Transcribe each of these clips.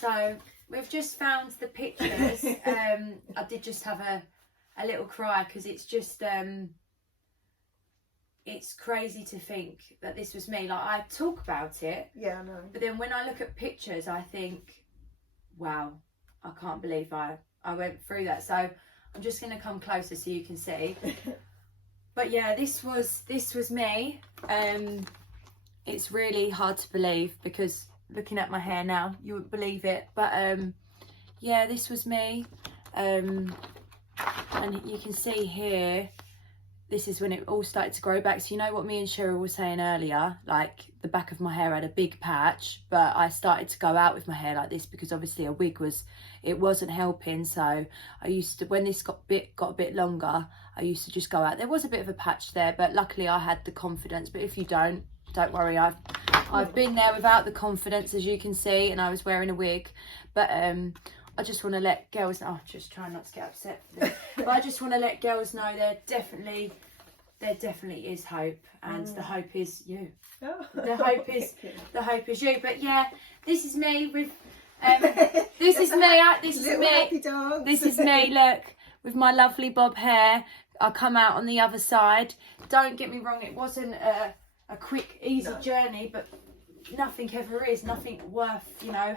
So we've just found the pictures. I did just have a little cry because it's just it's crazy to think that this was me. Like, I talk about it, Yeah, I know. but then when I look at pictures, I think, wow, I can't believe I went through that. So I'm just going to come closer so you can see. But yeah, this was me. It's really hard to believe because looking at my hair now, you wouldn't believe it. But yeah, this was me. And you can see here, this is when it all started to grow back. So you know what me and Cheryl were saying earlier, like the back of my hair had a big patch, but I started to go out with my hair like this because obviously a wig wasn't helping. So I used to, when this got a bit longer, I used to just go out. There was a bit of a patch there, but luckily I had the confidence. But if you don't worry, I've been there without the confidence, as you can see, and I was wearing a wig. But I just want to let girls know, I'm just trying not to get upset for this, but I just want to let girls know there definitely is hope, and the hope is you. Oh, The hope is you. But yeah, this is me with this is me. Happy dog. This is me, look, with my lovely bob hair. I come out on the other side. Don't get me wrong, it wasn't a quick, easy journey, but nothing ever is. Nothing worth,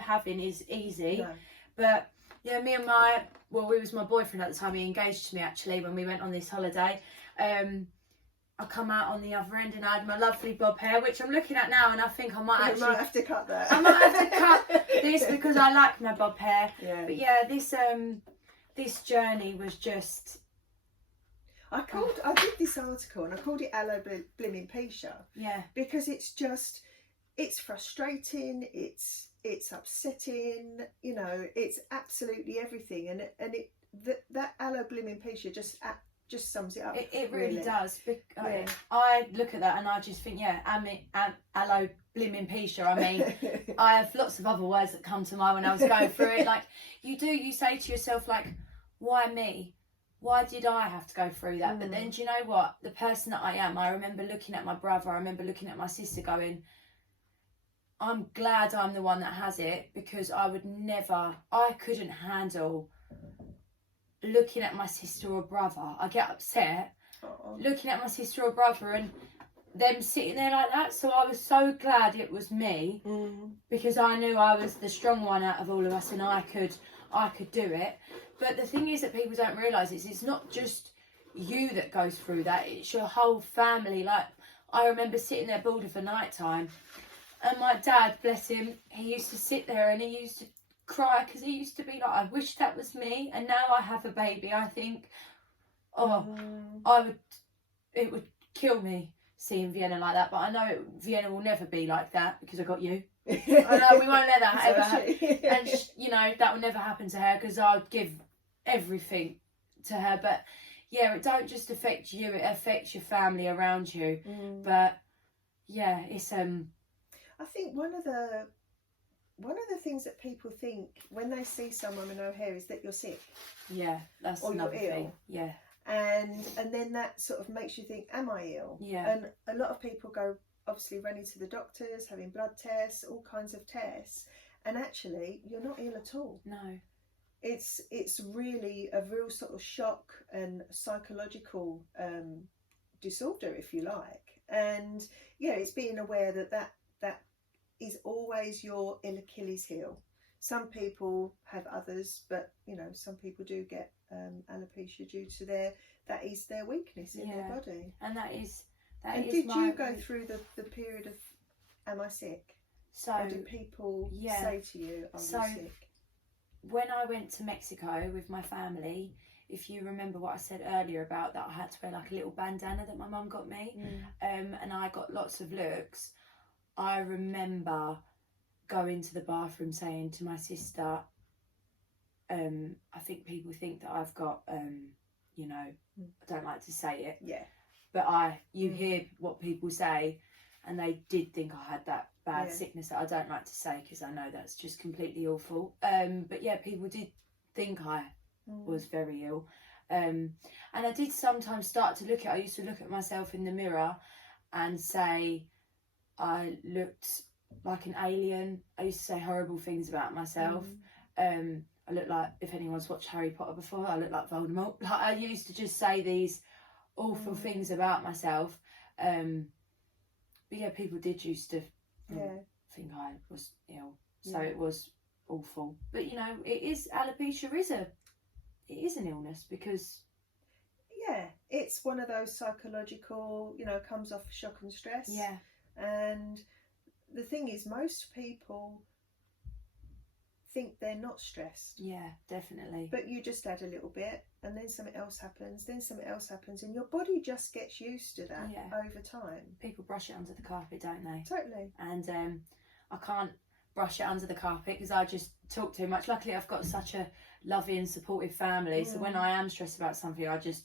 having is easy. No. But yeah, we was my boyfriend at the time. He engaged to me actually when we went on this holiday. I come out on the other end and I had my lovely bob hair, which I'm looking at now, and I think I might have to cut that. I might have to cut this because I like my bob hair. Yeah. But yeah, this journey was just. I did this article and I called it Alopecia. Yeah. Because it's frustrating. It's upsetting. It's absolutely everything, and that alopecia just sums it up. It really does. Yeah. I look at that and I just think, alopecia. I mean, I have lots of other words that come to mind when I was going through it. Like you say to yourself, like, why me? Why did I have to go through that? But then, do you know what? The person that I am, I remember looking at my brother, I remember looking at my sister going, I'm glad I'm the one that has it, because I couldn't handle looking at my sister or brother. I get upset looking at my sister or brother and them sitting there like that. So I was so glad it was me, because I knew I was the strong one out of all of us and I could do it. But the thing is that people don't realise is it's not just you that goes through that, it's your whole family. Like, I remember sitting there bored of a night time, and my dad, bless him, he used to sit there and he used to cry because he used to be like, I wish that was me. And now I have a baby, I think, it would kill me seeing Vienna like that. But I know Vienna will never be like that because I got you. I know we won't let that ever happen. And that will never happen to her because I'd give everything to her. But yeah, it don't just affect you, it affects your family around you. But yeah, it's I think one of the things that people think when they see someone with no hair is that you're sick. Yeah, that's another thing. Yeah. And then that sort of makes you think, am I ill? Yeah. And a lot of people go, obviously, running to the doctors, having blood tests, all kinds of tests, and actually you're not ill at all. No. It's really a real sort of shock and psychological disorder, if you like. And yeah, it's being aware that is always your Achilles heel. Some people have others, but some people do get alopecia due to that is their weakness in their body. And that is did you go through the period of, am I sick? So or did people say to you, are you sick? When I went to Mexico with my family, if you remember what I said earlier about that I had to wear like a little bandana that my mum got me, and I got lots of looks, I remember going to the bathroom saying to my sister, I think people think that I've got, I don't like to say it, but you hear what people say, and they did think I had that bad sickness that I don't like to say because I know that's just completely awful. But yeah, people did think I was very ill. And I did sometimes I used to look at myself in the mirror and say I looked like an alien. I used to say horrible things about myself. I look like, if anyone's watched Harry Potter before, I look like Voldemort. Like, I used to just say these awful things about myself. But yeah, people did used to think I was ill, so it was awful. But you know, alopecia is an illness, because it's one of those psychological, you know, comes off shock and stress. Yeah. And the thing is, most people think they're not stressed. Yeah, definitely. But you just add a little bit, and then something else happens, and your body just gets used to that over time. People brush it under the carpet, don't they? Totally. And I can't brush it under the carpet because I just talk too much. Luckily, I've got such a loving, supportive family, so when I am stressed about something, I just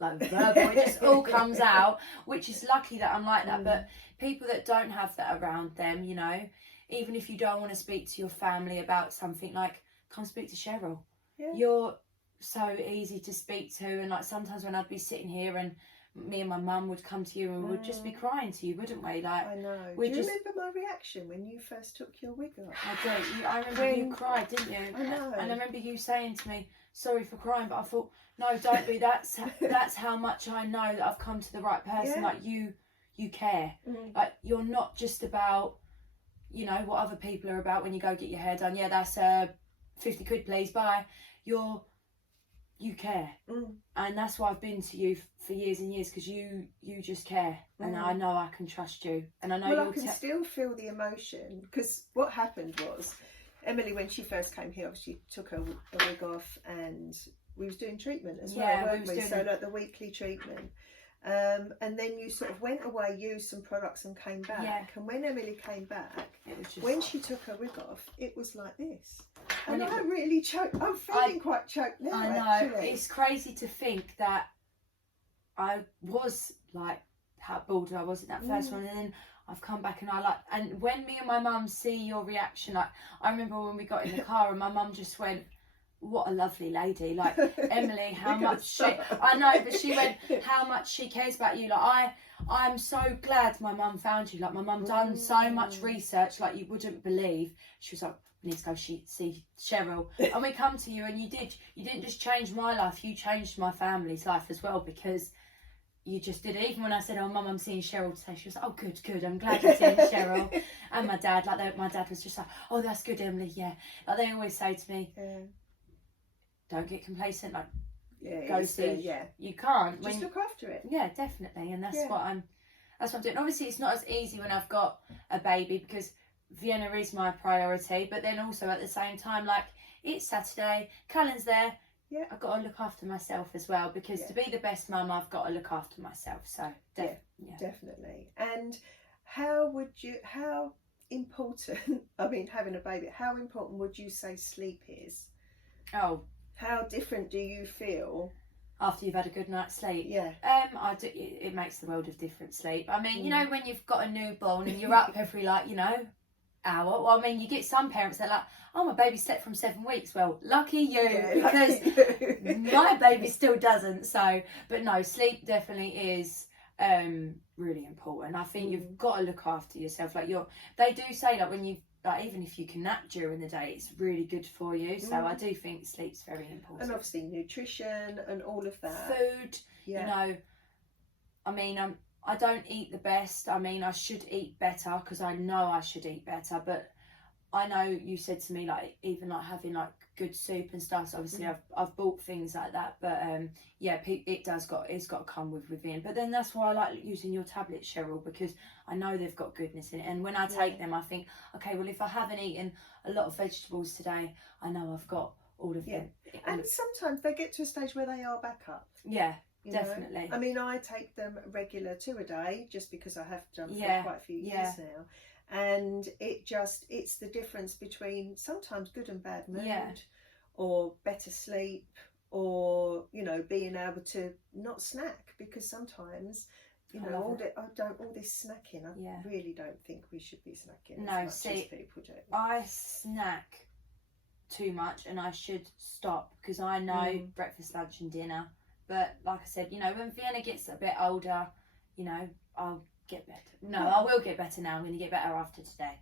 like verbal, it just all comes out, which is lucky that I'm like that. But people that don't have that around them, you know, even if you don't want to speak to your family about something, like, come speak to Cheryl. You're so easy to speak to, and like sometimes when I'd be sitting here and me and my mum would come to you and we'd just be crying to you, wouldn't we? Like, I know. Do you remember my reaction when you first took your wig off? I do. I remember you cried, didn't you? I know. And I remember you saying to me, sorry for crying, but I thought, no, don't be. That's how much I know that I've come to the right person. Like, you care. Like, you're not just about, you know, what other people are about when you go get your hair done. Yeah, that's 50 quid please, bye. You care. And that's why I've been to you for years and years, because you just care, and I know I can trust you, and I know I can still feel the emotion, because what happened was, Emily, when she first came here, obviously took a wig off, and we was doing treatment as well, weren't we? So like the weekly treatment. And then you sort of went away, used some products, and came back. And when Emily came back, it was just, when she took her wig off, it was like this. And I really choked. I'm feeling quite choked now. I know. Actually. It's crazy to think that I was like how bald I was in that first one, and then I've come back and and when me and my mum see your reaction, like, I remember when we got in the car and my mum just went, what a lovely lady, like, Emily, how much she, I know, but she went, how much she cares about you. Like, I'm so glad my mum found you. Like, my mum done so much research, like, you wouldn't believe. She was like, we need to go see Cheryl. And we come to you, and you didn't just change my life, you changed my family's life as well, because you just did it. Even when I said, oh, Mum, I'm seeing Cheryl today, she was like, oh, good, I'm glad you're seeing Cheryl. And my dad, my dad was just like, oh, that's good, Emily, yeah. Like, they always say to me, don't get complacent, like, go see. You can't. Just look after it. Yeah, definitely. And that's what I'm doing. Obviously, it's not as easy when I've got a baby, because Vienna is my priority, but then also at the same time, like, it's Saturday, Callan's there, I've got to look after myself as well, because to be the best mum, I've got to look after myself. So definitely. And how important, I mean, having a baby, how important would you say sleep is? Oh, how different do you feel after you've had a good night's sleep? I do. It makes the world of difference, sleep. I mean, you know, when you've got a newborn and you're up every, like, you know, hour. Well, I mean, you get some parents that are like, oh, my baby slept from 7 weeks. Well, lucky you, because my baby still doesn't. So, but no, sleep definitely is really important. I think you've got to look after yourself. Like, they do say that when you, like, even if you can nap during the day, it's really good for you. So I do think sleep's very important. And obviously nutrition and all of that. Food, you know, I mean, I don't eat the best. I mean, I should eat better, because I know I should eat better. But I know you said to me, like, even like having like good soup and stuff. So obviously I've bought things like that. But it's got to come within. But then that's why I like using your tablets, Cheryl, because I know they've got goodness in it. And when I take them, I think, okay, well, if I haven't eaten a lot of vegetables today, I know I've got all of them. And sometimes they get to a stage where they are back up. Yeah. Definitely. I mean, I take them regular 2 a day, just because I have done for quite a few years now. And it's the difference between sometimes good and bad mood, or better sleep, or, you know, being able to not snack, because sometimes, you know, all this snacking, I really don't think we should be snacking as much as people do. I snack too much, and I should stop, because I know breakfast, lunch and dinner. But like I said, you know, when Vienna gets a bit older, you know, I'll get better. No, I will get better now. I'm going to get better after today.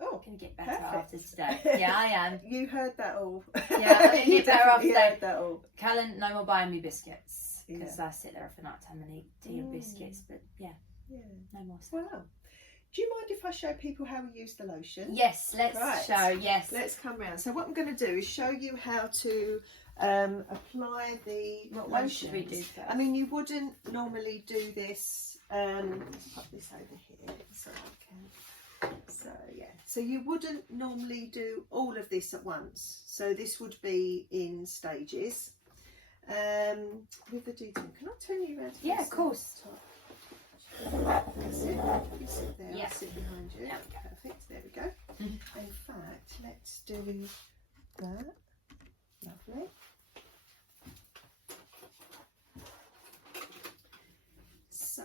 Oh, I'm going to get better perfect. after today. Yeah, I am. You heard that all. Yeah, I'm going to You get better after definitely heard today. that all. Callan, no more buying me biscuits because Yeah. I sit there for night time and eat tea and biscuits. But yeah, Yeah. no more. Wow. Do you mind if I show people how we use the lotion? Yes, let's Right. show. Yes. Let's come round. So what I'm going to do is show you how to apply the What one should we lotions. do first? I mean, you wouldn't normally do this. Let's pop this over here so I can. So yeah. So you wouldn't normally do all of this at once. So this would be in stages. With the detail, can I turn you around? Yeah, of course. That's it. You sit there. Yeah. I'll sit behind you. There we go. Perfect. There we go. In fact, let's do that. Lovely. So,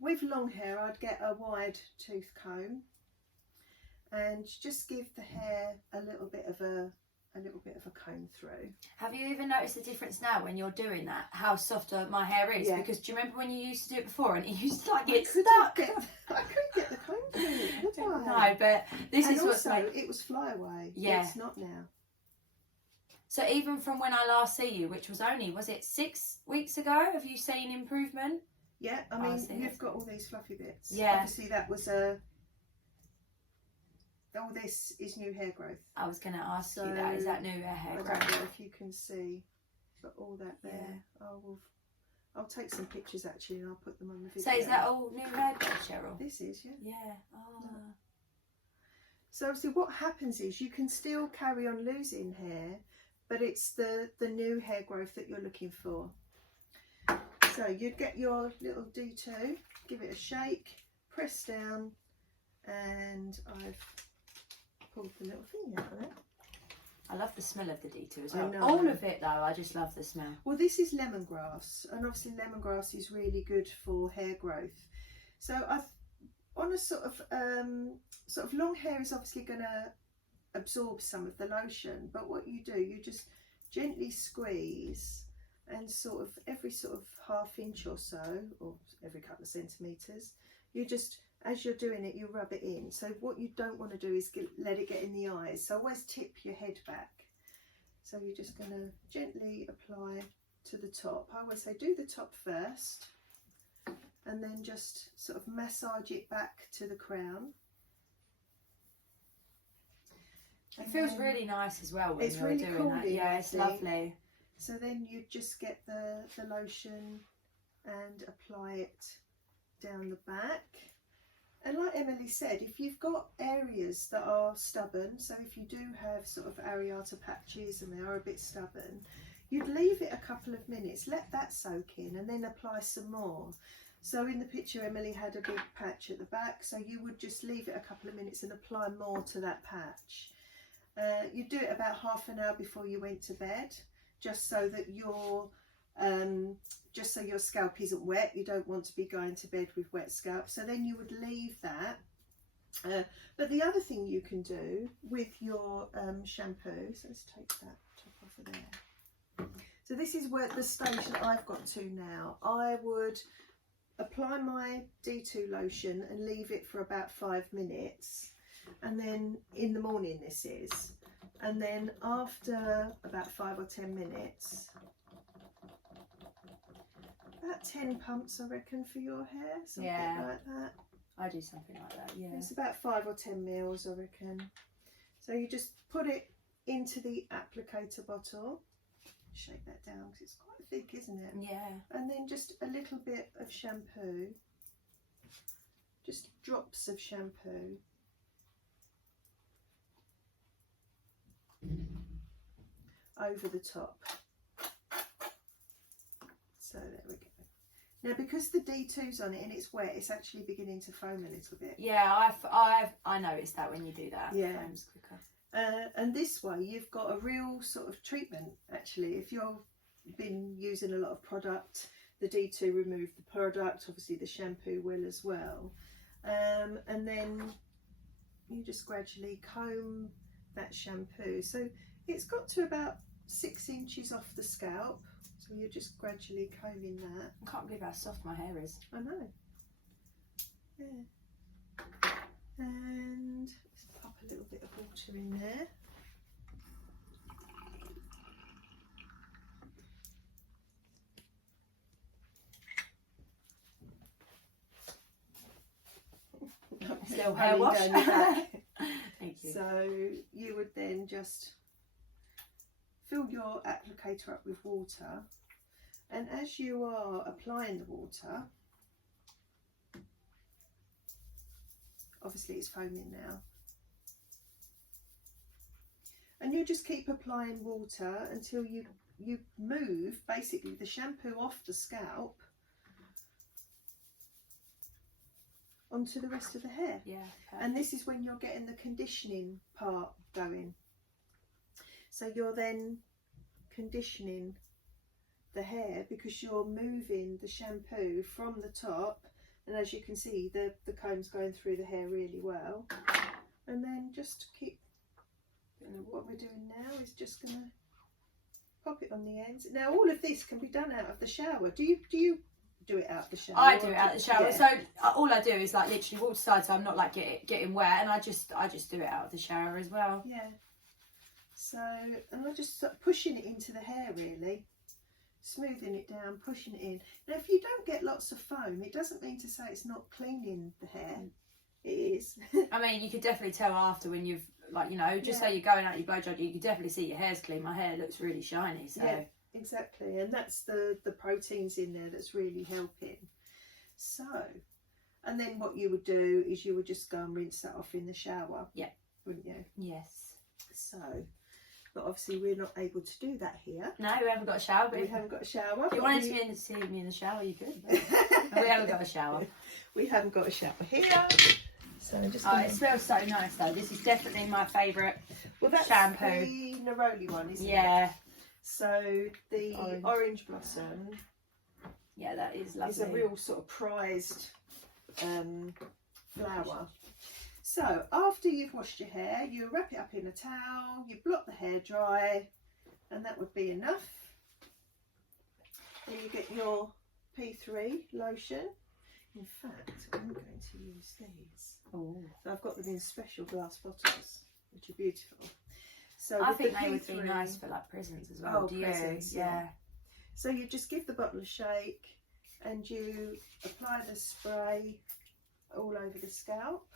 with long hair, I'd get a wide tooth comb and just give the hair a little bit of a comb through. Have you even noticed the difference now when you're doing that? How softer my hair is? Yeah. Because do you remember when you used to do it before and it used to like get I couldn't stuck? get the comb through, could I? No, but this and is what's also, like. it was flyaway. Yeah. It's not now. So even from when I last see you, which was only, was it 6 weeks ago? Have you seen improvement? Yeah, I Oh, I mean, see, you've that's got all these fluffy bits. Yeah. Obviously, that was all this is new hair growth. I was going to ask So, you that. Is that new hair I don't growth? know if you can see, but all that there. I'll take some pictures actually, and I'll put them on the video. So is that all new hair growth, Cheryl? This is, yeah. Yeah. Oh. So obviously, what happens is you can still carry on losing hair, but it's the new hair growth that you're looking for. So you'd get your little D2, give it a shake, press down, and I've pulled the little thing out of it. I love the smell of the D2 as I well. know. All of it though, I just love the smell. Well, this is lemongrass, and obviously lemongrass is really good for hair growth. So on a sort of long hair is obviously going to absorb some of the lotion, but what you do, you just gently squeeze, and sort of every sort of ½ inch or so, or every couple of centimetres, you just, as you're doing it, you rub it in. So what you don't want to do is let it get in the eyes. So always tip your head back. So you're just going to gently apply to the top. I always say do the top first, and then just sort of massage it back to the crown. It feels really nice as well when it's you're really doing cooling, that. Yeah, it's see. lovely. So then you just get the lotion and apply it down the back. And like Emily said, if you've got areas that are stubborn, so if you do have sort of areata patches and they are a bit stubborn, you'd leave it a couple of minutes, let that soak in, and then apply some more. So in the picture, Emily had a big patch at the back, so you would just leave it a couple of minutes and apply more to that patch. You do it about ½ an hour before you went to bed, just so that your scalp isn't wet. You don't want to be going to bed with wet scalp. So then you would leave that. But the other thing you can do with your shampoo, so let's take that top off of there. So this is where the stage that I've got to now. I would apply my D2 lotion and leave it for about 5 minutes. And then in the morning this is. And then after about 5 or 10 minutes, about 10 pumps I reckon for your hair, something like that. I do something like that, yeah. It's about 5 or 10 mils I reckon. So you just put it into the applicator bottle, shake that down because it's quite thick, isn't it? Yeah. And then just a little bit of shampoo, just drops of shampoo. Over the top. So there we go. Now because the D2's on it and it's wet, it's actually beginning to foam a little bit. Yeah, I noticed that when you do that. Yeah. It foams quicker. And this way you've got a real sort of treatment actually. If you've been using a lot of product, the D2 removed the product, obviously the shampoo will as well. And then you just gradually comb that shampoo. So it's got to about 6 inches off the scalp, so you're just gradually combing that. I can't believe how soft my hair is. I know. Yeah. And let's pop a little bit of water in there. Still hair wash. Down your back. Thank you. So you would then just fill your applicator up with water, and as you are applying the water, obviously it's foaming now, and you just keep applying water until you move basically the shampoo off the scalp onto the rest of the hair. Yeah. And this is when you're getting the conditioning part going. So you're then conditioning the hair because you're moving the shampoo from the top, and as you can see the comb's going through the hair really well. And then just keep, what we're doing now is just going to pop it on the ends. Now all of this can be done out of the shower. Do you do it out of the shower? I do it out of the shower. Yeah. So all I do is like literally water, so I'm not like getting wet, and I just do it out of the shower as well. Yeah. So, and I just start pushing it into the hair really, smoothing it down, pushing it in. Now if you don't get lots of foam, it doesn't mean to say it's not cleaning the hair. It is. I mean, you could definitely tell after when you've, like, you know, just Yeah. say you're going out your blow dry, you can definitely see your hair's clean. My hair looks really shiny, so. Yeah, exactly. And that's the proteins in there that's really helping. So, and then what you would do is you would just go and rinse that off in the shower. Yeah. Wouldn't you? Yes. So, but obviously we're not able to do that here. No, we haven't got a shower. But We haven't got a shower. if you but wanted we- to see me in the shower, you could. But we haven't got a shower. We haven't got a shower here. So I'm just Oh, gonna... it smells so nice though. This is definitely my favourite. Well, that's shampoo. the Neroli one, isn't it? Yeah. So the orange blossom Yeah, that is lovely. is a real sort of prized flower. So after you've washed your hair, you wrap it up in a towel, you blot the hair dry, and that would be enough. Then you get your P3 lotion. In fact, I'm going to use these. Oh. So I've got them in special glass bottles, which are beautiful. So I with think the they would be P3 nice for like presents as well. Oh, Do you? presents, Yeah. So you just give the bottle a shake and you apply the spray all over the scalp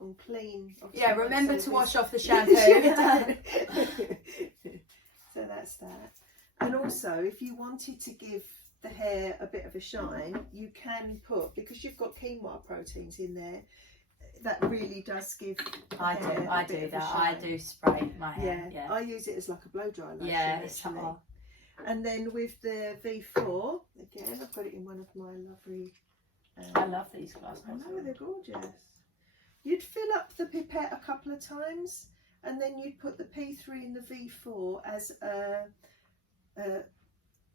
and clean. Yeah, remember to so wash off the this- shampoo. So that's that. And also, if you wanted to give the hair a bit of a shine, you can put, because you've got quinoa proteins in there, that really does give the I hair a do bit of a that. I shine. do spray my hair. Yeah, Yeah. I use it as like a blow dry lotion. Yeah, it's actually. hot. And then with the V4, again, I've got it in one of my lovely... I love these glass I know, bottles. they're gorgeous. You'd fill up the pipette a couple of times and then you'd put the P3 in the V4 as a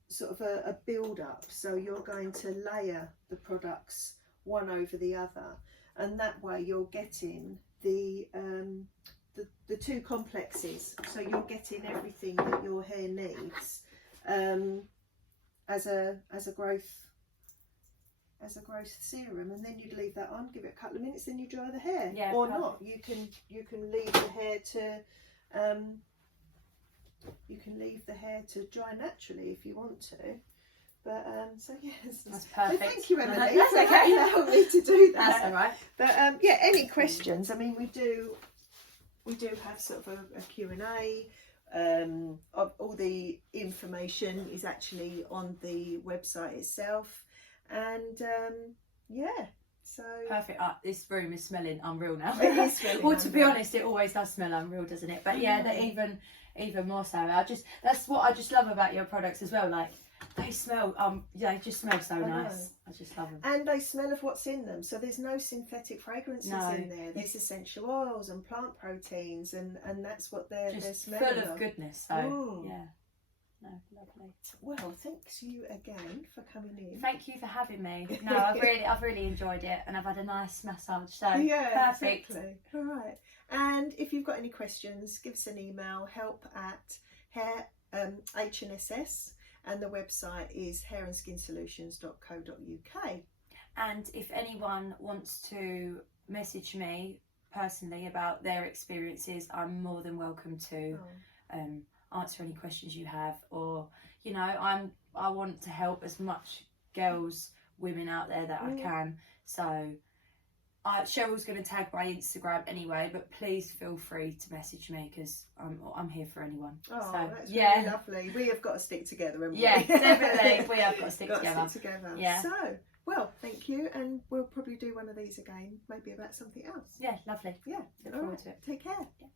sort of a build-up. So you're going to layer the products one over the other, and that way you're getting the two complexes. So you're getting everything that your hair needs as a growth serum, and then you'd leave that on, give it a couple of minutes, then you dry the hair. Yeah, or perfect. not. You can leave the hair to dry naturally if you want to. But so yes, That's so perfect. thank you, Emily. That's for okay. allowing me to do that. That's all right. But yeah, any questions? I mean, we do have sort of a Q&A. All the information is actually on the website itself, and yeah, so Perfect. This room is smelling unreal now. It is smelling Well, to be unreal. honest, it always does smell unreal, doesn't it? But yeah, Yeah. even more so. That's what I just love about your products as well. Like they smell they just smell so know. nice. I just love them. and they smell of what's in them, so there's no synthetic fragrances No. in there. There's essential oils and plant proteins, and that's what they're Just smelling full of goodness. So Mm. yeah. No, lovely. Well, thanks you again for coming in. Thank you for having me. No, I've really enjoyed it, and I've had a nice massage. So Yeah, perfect. exactly. All right. And if you've got any questions, give us an email, help@hair HNSS, and the website is hairandskinsolutions.co.uk. And if anyone wants to message me personally about their experiences, I'm more than welcome to answer any questions you have, or you know, I want to help as much girls, women out there that I can. So Cheryl's going to tag my Instagram anyway, but please feel free to message me, because I'm here for anyone. Oh, so, that's really lovely. We have got to stick together, haven't we? Yeah, definitely. We have got to stick together. Yeah. So, well, thank you, and we'll probably do one of these again, maybe about something else. Yeah, lovely. Yeah. Look forward to it. Take care. Yeah.